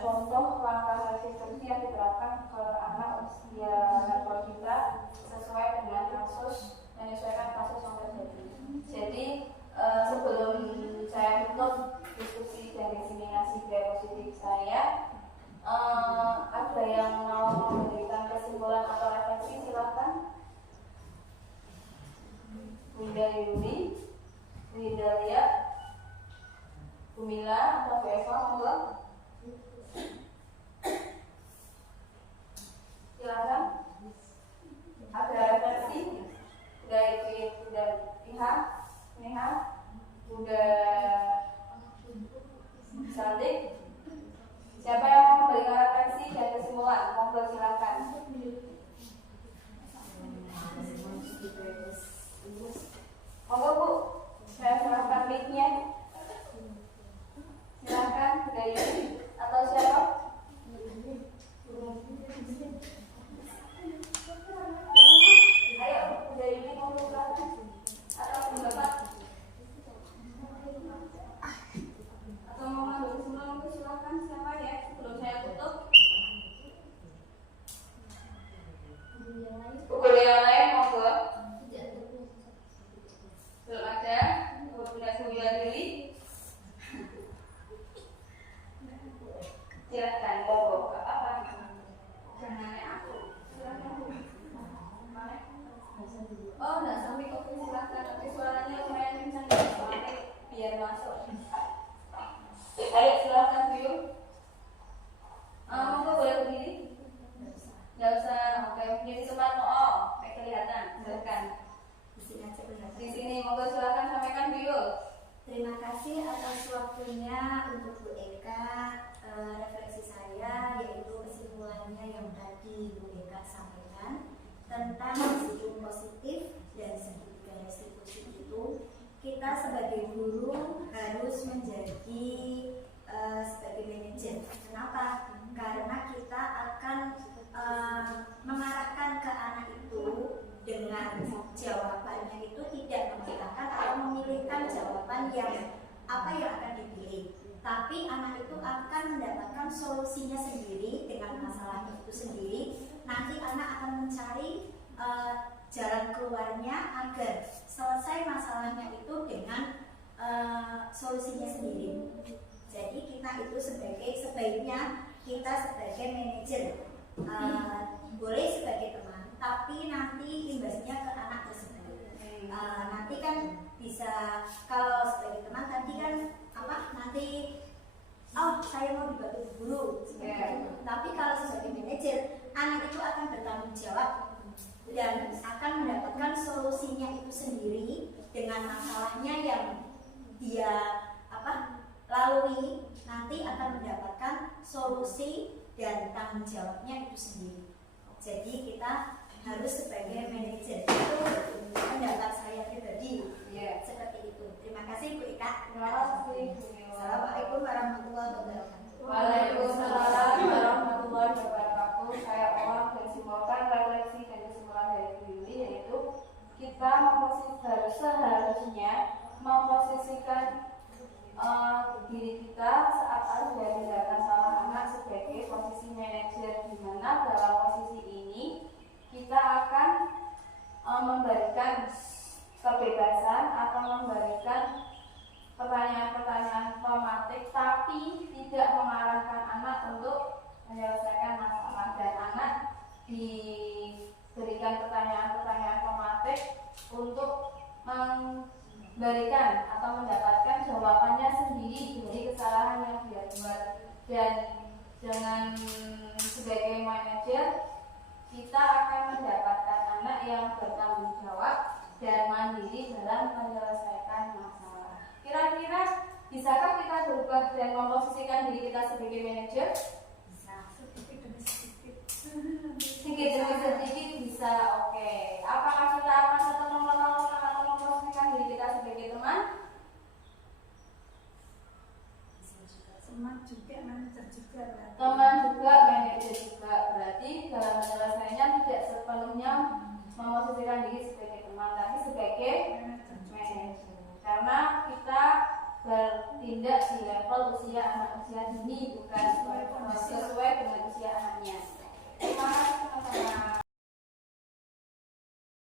contoh langkah restitusi yang diterapkan ke anak usia level kita sesuai dengan kasus, menyesuaikan kasus yang terjadi. Jadi sebelum saya tutup diskusi dan diseminasi biaya positif saya, ada yang mau memberikan kesimpulan atau refleksi, silakan. Bunda Yuni, Bunda Lia, Bu Mila atau Bu Eva, monggo. Silakan. Ada refleksi dari Bunda Iha, Neha, Bunda Saldik. Siapa yang mau memberikan refleksi dan kesimpulan? Monggo silakan. Monggo Bu, saya serahkan mic-nya. Silakan dari atau siapa? Ayo dari ini monggo silakan. Atau pendapat? Atau mau ngambil kesimpulan monggo silakan. Siapa ya? Sebelum saya tutup. Guru yang lain monggo. Belum ada, Bunda Suyadili. Silakan, monggo. Apa? Jangan aku. Silakan. Oh, enggak sampai kok, silakan. Tapi suaranya lumayan kencang ya, soalnya biar masuk. Ayo silakan Bu. Monggo boleh berdiri? Enggak usah. Oke, berdiri Sumarno. Oh, kayak kelihatan. Silakan. Di sini monggo silakan sampaikan Bu. Terima kasih atas waktunya untuk Bu Eka. Refleksi saya yaitu kesimpulannya yang tadi Bu Eka sampaikan tentang segi positif dan segi restitusi itu, kita sebagai guru harus menjadi sebagai manajer. Kenapa? Karena kita akan mengarahkan ke anak itu dengan jawabannya itu tidak mengatakan atau memilihkan jawaban yang apa yang akan dipilih, tapi anak itu akan mendapatkan solusinya sendiri dengan masalahnya itu sendiri. Nanti anak akan mencari jalan keluarnya agar selesai masalahnya itu dengan solusinya sendiri. Jadi kita itu sebaiknya kita sebagai manajer, boleh sebagai teman, tapi nanti imbasnya ke anak tersebut. Nanti kan bisa, kalau sebagai teman tadi kan nanti saya mau dibantu guru, tapi kalau sebagai manajer, anak itu akan bertanggung jawab dan akan mendapatkan solusinya itu sendiri dengan masalahnya yang dia lalui. Nanti akan mendapatkan solusi dan tanggung jawabnya itu sendiri. Jadi kita harus sebagai manajer, itu pendapat saya pribadi. Seperti itu. Terima kasih Bu Ika. Terima kasih. Assalamualaikum warahmatullahi wabarakatuh. Waalaikumsalam warahmatullahi wabarakatuh. Saya mohon menyimpulkan refleksi dan kesimpulan dari Bu Yuli, yaitu kita seharusnya memposisikan diri kita saat ada tindakan salah anak sebagai posisi manajer, di mana dalam posisi ini kita akan memberikan kebebasan atau memberikan pertanyaan-pertanyaan formatif, tapi tidak mengarahkan anak untuk menyelesaikan masalah, dan anak diberikan pertanyaan-pertanyaan formatif untuk memberikan atau mendapatkan jawabannya sendiri dari kesalahan yang dia buat. Dan dengan sebagai manajer, kita akan mendapatkan anak yang bertanggung jawab dan mandiri dalam menyelesaikan masalah. Kira-kira bisakah kita berubah dan memposisikan diri kita sebagai manajer? Bisa. Sedikit demi sedikit bisa. Oke. Apakah kita akan tetap melakukan atau memposisikan diri kita sebagai teman? Teman juga, manajer juga. Teman juga, manajer juga. Berarti dalam penyelesaiannya tidak sepenuhnya memposisikan diri sebagai teman, tapi sebagai manajer. Karena kita bertindak di level usia anak usia dini, bukan sesuai dengan usia anaknya. Terima kasih teman-teman.